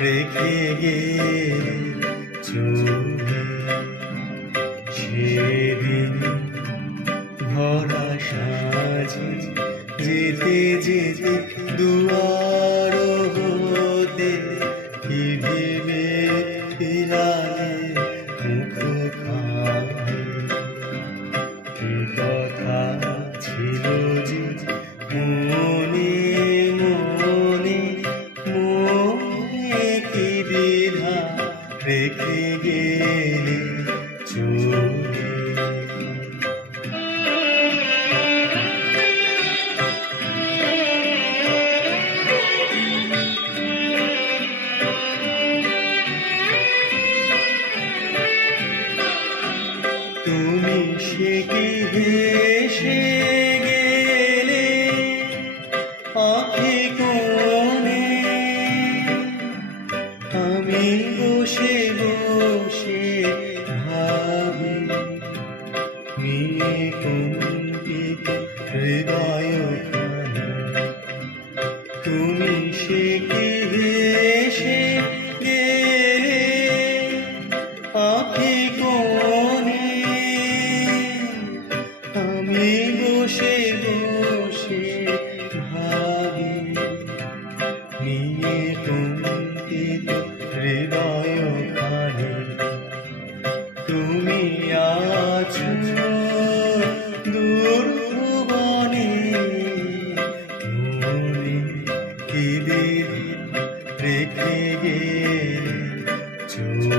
রেখে গেলি চলে সেদিন ভরা সাজি যেতে যেতে দুয়ার হতে কি ভেবে ফিরালে মুখ কি কথা ছিল যে রেখে গেলে চলে তুমি সে কি হেসে নিয়ে কম্পিত হৃদয় তুমি সে কি হেসে গেলে আখি কোণে আমি বসে বসে ভাবি নিয়ে কম্পিত হৃদয় খানি তুমি আছো রেখে গেলে চলে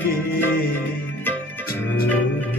কি দিদি রেখে গেলে চলে